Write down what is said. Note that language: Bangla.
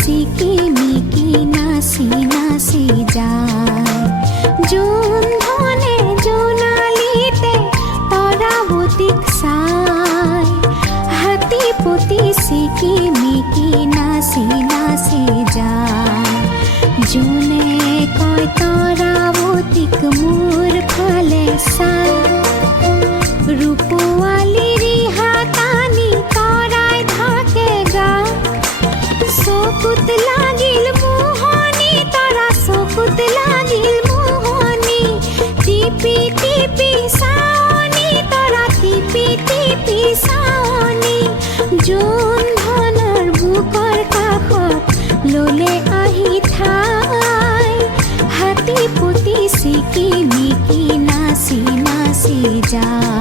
সিকিমিকি নাচি নাচি যায়। জোন ধনে জোনালিতে তৰাৱতীক চাই, হাতী পতি সিকিমিকি নাচি নাচি যায়। জোনে কয় তৰাৱতীক মোৰ ফালে চাই, ৰূপোৱালী ৰিহা টানি তৰাই থাকে গা। চকুত লাগিল মোহনী, তৰা চকুত লাগিল মোহনী, টিপি টিপি চাৱনী, তৰা টিপি টিপি চাৱনী। জোন ধনৰ বুকৰ কাষত ললে আহি ঠাই, হাতী পুতি সিকিমিকি নাচি নাচি যায়।